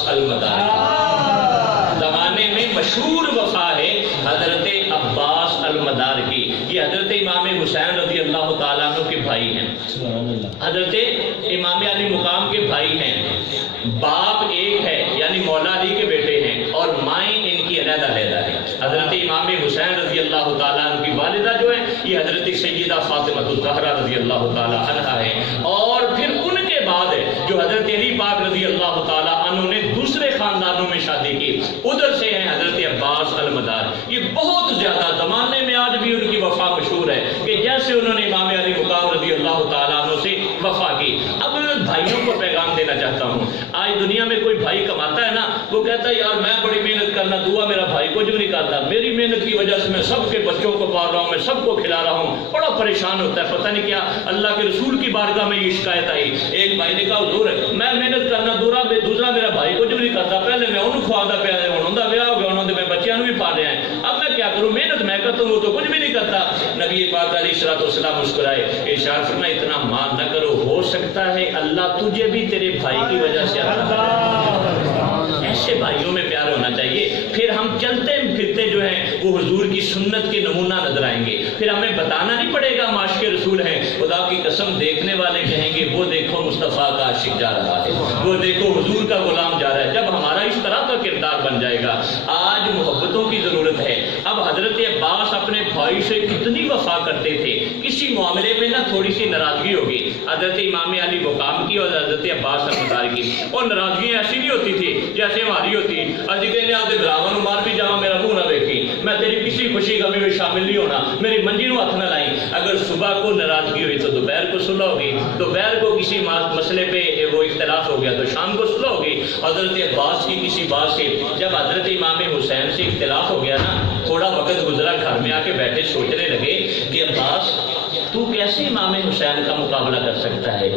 عباس المداری، زمانے میں مشہور وفا ہے حضرت عباس المدار کی. یہ حضرت امام حسین رضی اللہ تعالیٰ عنہ کے بھائی ہیں، حضرت امام علی مقام کے بھائی ہیں. باپ ایک ہے یعنی مولا علی کے بیٹے ہیں اور مائیں ان کی علیحدہ علیحدہ ہے. حضرت امام حسین رضی اللہ تعالیٰ عنہ کی والدہ جو ہے یہ حضرت سیدہ فاطمہ الزہرا رضی اللہ تعالیٰ عنہا ہے. اور پھر ان کے بعد جو حضرت علی پاک رضی اللہ تعالیٰ عنہ نے دوسرے خاندانوں میں شادی کی، ادھر سے ہیں حضرت عباس المدار. یہ بہت زیادہ زمانے میں آج بھی ان کی وفا مشہور ہے کہ جیسے انہوں نے امام علی مقام رضی اللہ تعالیٰ عنہ سے وفا کی. اب بھائیوں کو پیغام دینا چاہتا ہوں. آج دنیا میں کوئی بھائی کماتا ہے نا، وہ کہتا ہے یار میں بڑی محنت کرنا دعا میرا بھائی کچھ بھی نہیں کرتا، میری محنت کی وجہ سے میں سب کے بچوں کو پال رہا ہوں، میں سب کو کھلا رہا ہوں. بڑا پریشان ہوتا ہے، پتہ نہیں کیا اللہ کے رسول کی بارگاہ میں یہ شکایت آئی. ایک بھائی نے کہا حضور میں محنت کرنا دوسرا میرا بھائی کچھ بھی نہیں کرتا، پہلے میں انہوں کھوادا پیا انہوں کا بیاہ ہو گیا، انہوں نے میں بچیاں بھی پالے ہیں، اب میں کیا کروں، محنت میں کرتا ہوں وہ تو کچھ بھی نہیں کرتا. نبی پاک علیہ الصلوۃ والسلام مسکرائے، ارشاد فرمایا اتنا مان نہ کرو، ہو سکتا ہے اللہ تجھے بھی تیرے بھائی کی وجہ سے عطا کرے. ایسے بھائیوں میں پیار ہونا چاہیے. پھر ہم چلتے پھرتے جو ہیں وہ حضور کی سنت کے نمونہ نظر آئیں گے. پھر ہمیں بتانا نہیں پڑے گا ہم عاشق رسول ہیں. خدا کی قسم دیکھنے والے کہیں گے وہ دیکھو مصطفیٰ کا عاشق جا رہا ہے، وہ دیکھو حضور کا غلام جا رہا ہے. جب ہمارا اس طرح کا کردار بن جائے گا. آج محبتوں کی ضرورت ہے. اب حضرت عباس اپنے بھائی سے اتنی وفا کرتے تھے، کسی معاملے میں نہ تھوڑی سی ناراضگی ہوگی حضرت امام علی مقام کی اور حضرت عباس المدار کی. اور ناراضگی ایسی نہیں ہوتی تھی جیسے ہماری ہوتی. اجی کہنے آپ براہن مار بھی جاؤ میرا منہ نہ دیکھی، میں تیری کسی خوشی غمی میں شامل نہیں ہونا، میری منجی نو ہاتھ نہ لائیں. اگر صبح کو ناراضگی ہوئی تو دوپہر کو صلح ہوگی، دوپہر کو کسی مسئلے پہ وہ اختلاف ہو گیا تو شام کو صلح ہوگی. حضرت عباس کی کسی بات سے جب حضرت امام حسین سے اختلاف ہو گیا نا، تھوڑا وقت گزرا، گھر میں آ کے بیٹھے سوچنے لگے کہ عباس تو کیسے امام حسین کا مقابلہ کر سکتا ہے،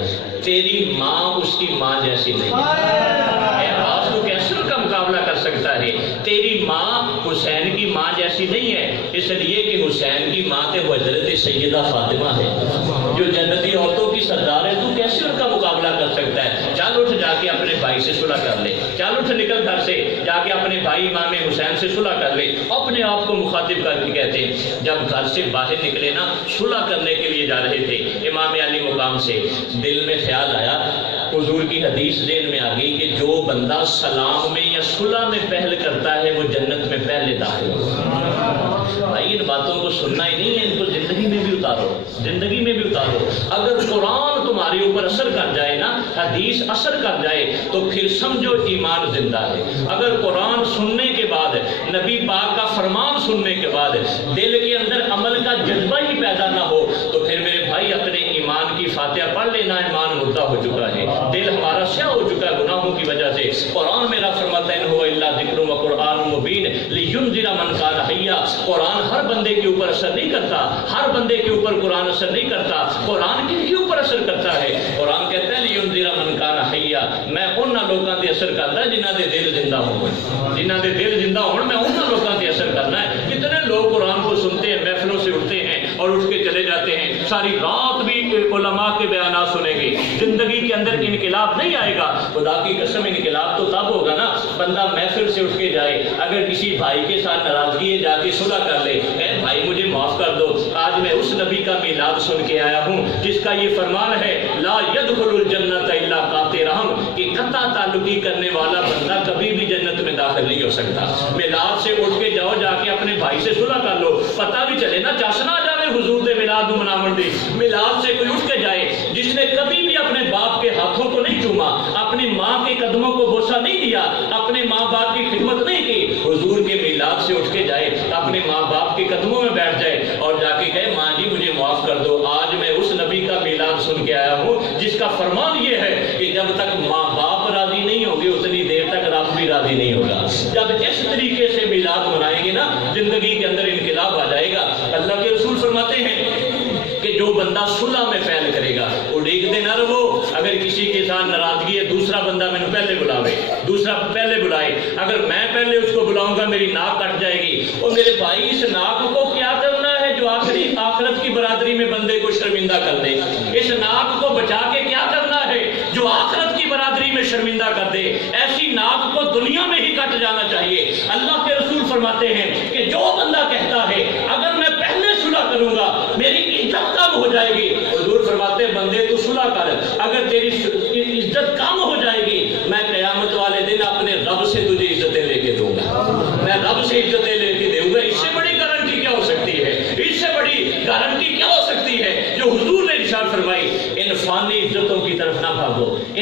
تیری ماں اس کی ماں جیسی نہیں ہے. عباس تو کیسے ان کا مقابلہ کر سکتا ہے، تیری ماں حسین کی ماں جیسی نہیں ہے. اس لیے کہ حسین کی ماں تے حضرت سیدہ فاطمہ ہے جو جنتی عورتوں کی سردار ہے. تو کیسے ان کا مقابلہ کر سکتا ہے. چل اٹھ جا کے اپنے بھائی سے صلح کر لے، چل اٹھ نکل گھر سے جا کے اپنے بھائی امام حسین سے صلح کر لے. اپنے آپ کو مخاطب کر کے کہتے ہیں جب گھر سے باہر نکلے نا صلح کرنے کے لیے جا رہے تھے امام علی مقام سے، دل میں خیال آیا، حضور کی حدیث ذہن میں آ گئی کہ جو بندہ سلام میں یا صلح میں پہل کرتا ہے وہ جنت میں پہلے داخل ہوگا. بھائی ان باتوں کو سننا ہی نہیں ہے، ان کو زندگی میں بھی اتارو، زندگی میں بھی اتارو. اگر قرآن تمہارے اوپر اثر کر جائے نا، حدیث اثر کر جائے تو پھر سمجھو ایمان زندہ ہے. اگر قرآن سننے کے بعد، نبی پاک کا فرمان سننے کے بعد دل کے اندر عمل کا جذبہ ہی پیدا نہ ہو تو پھر میرے بھائی اپنے ایمان کی فاتحہ پڑھ لینا، ایمان مردہ ہو چکا ہے، دل ہمارا سیاہ ہو چکا ہے گناہوں کی وجہ سے. قرآن میرا فرماتا ہے ان هو الا ذکر و قرآن مبین لینذر من کان حیا. قرآن ہر بندے کے اوپر اثر نہیں کرتا، ہر بندے کے اوپر قرآن اثر نہیں کرتا. قرآن کن کے اوپر اثر کرتا ہے؟ قرآن کہتا ہے لینذر من کان حیا، میں انہاں لوگاں تے اثر کردا جنہاں دے دل زندہ ہون، جنہاں دے دل زندہ ہون، میں انہاں لوگاں تے اثر کرنا ہے. کتنے لوگ قرآن کو سنتے ہیں، محفلوں سے اٹھتے ہیں اور اٹھ کے چلے جاتے ہیں، ساری رات بھی علماء کے بیانات سنیں گے، زندگی کے اندر انقلاب نہیں آئے گا. خدا کی قسم انقلاب تو تب ہوگا نا بندہ محفل سے اٹھ کے جائے، اگر کسی بھائی کے ساتھ ناراضگی ہے جا کے صلح کر لے، اے بھائی مجھے معاف کر دو، آج میں اس نبی کا میلاد سن کے آیا ہوں جس کا یہ فرمان ہے لا يدخل الجنت الا قاطع رحم، کہ قطع تعلقی کرنے والا بندہ کبھی بھی جنت میں داخل نہیں ہو سکتا. میلاد سے اٹھ کے جاؤ، جا کے اپنے بھائی سے صلح کر لو، پتہ بھی چلے نا چاشنا آ جائے حضور دے میلاد نو مناون دی. میلاد سے کوئی اٹھ کے جائے جس نے کبھی بھی اپنے باپ کے ہاتھوں کو نہیں چوما، اپنی ماں کے قدموں کو بوسہ نہیں دیا، اپنے ماں باپ کی خدمت نہیں کی، حضور کے میلاد سے اٹھ کے جائے، اپنے ماں باپ کے قدموں میں بیٹھ جائے اور جا کے کہے ماں جی مجھے معاف کر دو، آج میں اس نبی کا میلاد سن کے آیا ہوں جس کا فرمان یہ ہے کہ جب تک ماں باپ راضی نہیں ہوں گے اتنی دیر تک رب بھی راضی نہیں ہوگا. جب اس طریقے سے میلاد منائیں گے نا زندگی کے اندر انقلاب آ جائے گا. اللہ کے رسول فرماتے ہیں کہ جو بندہ صلح میں پہل کرے گا وہ ڈیگتے نہ رہو. اگر کسی کے ساتھ ناراضگی ہے دوسرا بندہ میں پہلے بلاوے، دوسرا پہلے بلائے، اگر میں پہلے اس کو بلاؤں گا میری ناک کٹ جائے گی. اور میرے بھائی اس ناک کو کیا کرنا ہے جو آخرت کی برادری میں بندے کو شرمندہ کر دے؟ اس ناک کو بچا کے کیا کرنا ہے جو آخرت کی برادری میں شرمندہ کر دے؟ ایسی ناک کو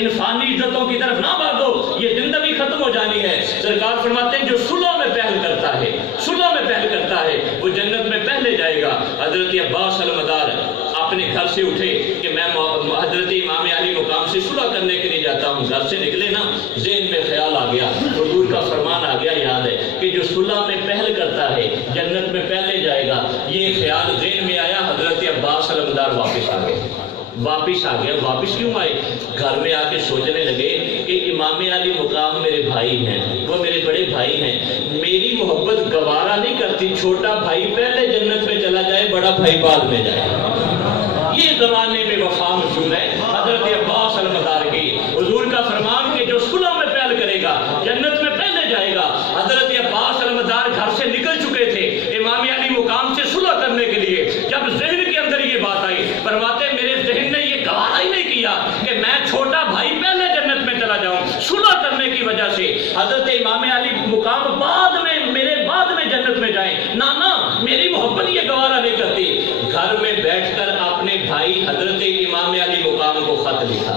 ان فانی عزتوں کی طرف نہ بھاگو، یہ زندگی ختم ہو جانی ہے۔ سرکار فرماتے ہیں جو صلح میں پہل کرتا ہے، صلح میں پہل کرتا ہے وہ جنت میں پہلے جائے گا۔ حضرت عباس المدار اپنے گھر سے اٹھے کہ میں حضرت امام علی مقام سے صلح کرنے کے لیے جاتا ہوں۔ گھر سے نکلے نا، ذہن میں خیال آ گیا، حضور کا فرمان آ گیا یاد ہے کہ جو صلح میں پہل کرتا ہے جنت میں پہلے جائے گا۔ یہ خیال ذہن میں آیا، حضرت عباس المدار واپس آ گئے۔ واپس کیوں آئے؟ گھر میں آ کے سوچنے لگے کہ امام علی مقام میرے بھائی ہیں، وہ میرے بڑے بھائی ہیں، میری محبت گوارا نہیں کرتی چھوٹا بھائی پہلے جنت میں چلا جائے، بڑا بھائی بعد میں جائے۔ یہ زمانے میں وفا مشہور ہے حضرت عباس المدار کی۔ حضور کا فرمان کہ جو صلح میں پہل کرے گا جنت میں پہلے جائے گا۔ حضرت عباس المدار گھر سے نکل چکے تھے امام علی مقام سے صلح کرنے کے لیے۔ جب ذہن کے اندر یہ بات آئی، فرماتے میرے ذہن نے یہ گوارا ہی نہیں کیا کہ میں چھوٹا بھائی پہلے جنت میں چلا جاؤں۔ صلح کرنے کی وجہ سے حضرت امام علی مقام بعد میں میرے بعد میں جنت میں جائیں، نانا میری محبت یہ گوارا نہیں کرتی۔ گھر میں بیٹھ کر اپنے بھائی حضرت امام علی مقام کو خط لکھا،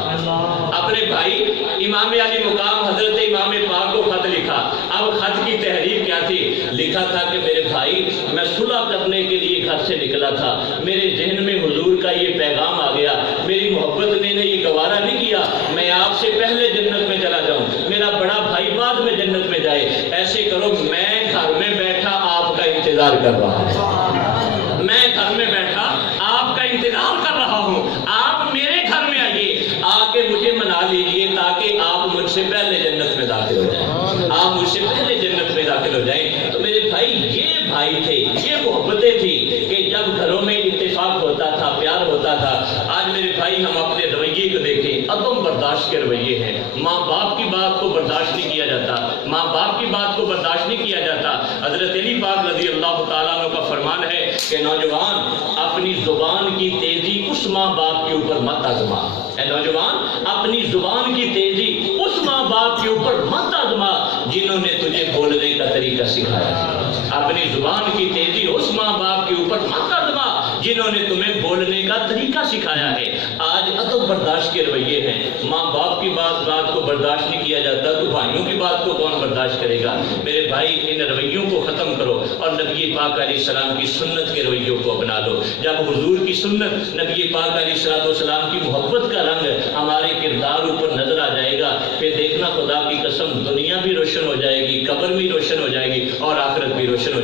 اپنے بھائی امام علی مقام حضرت امام پاک کو خط لکھا۔ اب خط کی تحریر کیا تھی؟ لکھا تھا کہ میرے بھائی میں صلح کرنے کے لیے گھر سے نکلا تھا، میرے ذہن میں حضور کا یہ پیغام آ گیا، میری محبت میں نے یہ گوارا نہیں کیا میں آپ سے پہلے جنت میں چلا جاؤں، میرا بڑا بھائی بعد میں جنت میں جائے۔ ایسے کرو میں گھر میں بیٹھا آپ کا انتظار کر رہا ہوں، میں گھر میں بیٹھا آپ کا انتظار کر رہا ہوں، آپ میرے گھر میں آئیے، آ کے مجھے منا لیجیے تاکہ آپ مجھ سے پہلے جنت میں داخل ہو جائیں، آپ مجھ سے پہلے جنت میں داخل ہو جائیں۔ تو میرے بھائی یہ بھائی تھے، یہ محبتیں تھی کہ جب گھروں میں اتفاق ہوتا تھا، پیار ہوتا تھا۔ آج میرے بھائی ہم اپنے رویے کو دیکھیں، عدم برداشت کے رویے ہیں۔ ماں باپ کی بات کو برداشت نہیں کیا جاتا، ماں باپ کی بات کو برداشت نہیں کیا جاتا۔ حضرت علی پاک رضی اللہ تعالیٰ عنہ کا فرمان ہے کہ نوجوان اپنی زبان کی تیزی اس ماں باپ کے اوپر مت آزما، اے نوجوان اپنی زبان کی تیزی اس ماں باپ کے اوپر مت آزما جنہوں نے تجھے بولنے کا طریقہ سکھایا ہے۔ اپنی زبان کی تیزی اس ماں باپ کے اوپر مت آزما جنہوں نے تمہیں بولنے کا طریقہ سکھایا ہے۔ آج عدم برداشت کے رویے ہیں، ماں باپ کی بات کو برداشت نہیں کیا جاتا تو بھائیوں کی بات کو کون برداشت کرے گا؟ میرے بھائی ان رویوں کو ختم کرو اور نبی پاک علیہ السلام کی سنت کے رویوں کو اپنا لو۔ جب حضور کی سنت، نبی پاک علیہ السلام کی محبت کا رنگ ہمارے کردار اوپر نظر آ جائے گا، پھر دیکھنا خدا کی قسم دنیا بھی روشن ہو جائے گی، قبر بھی روشن ہو جائے گی اور آخرت بھی روشن ہو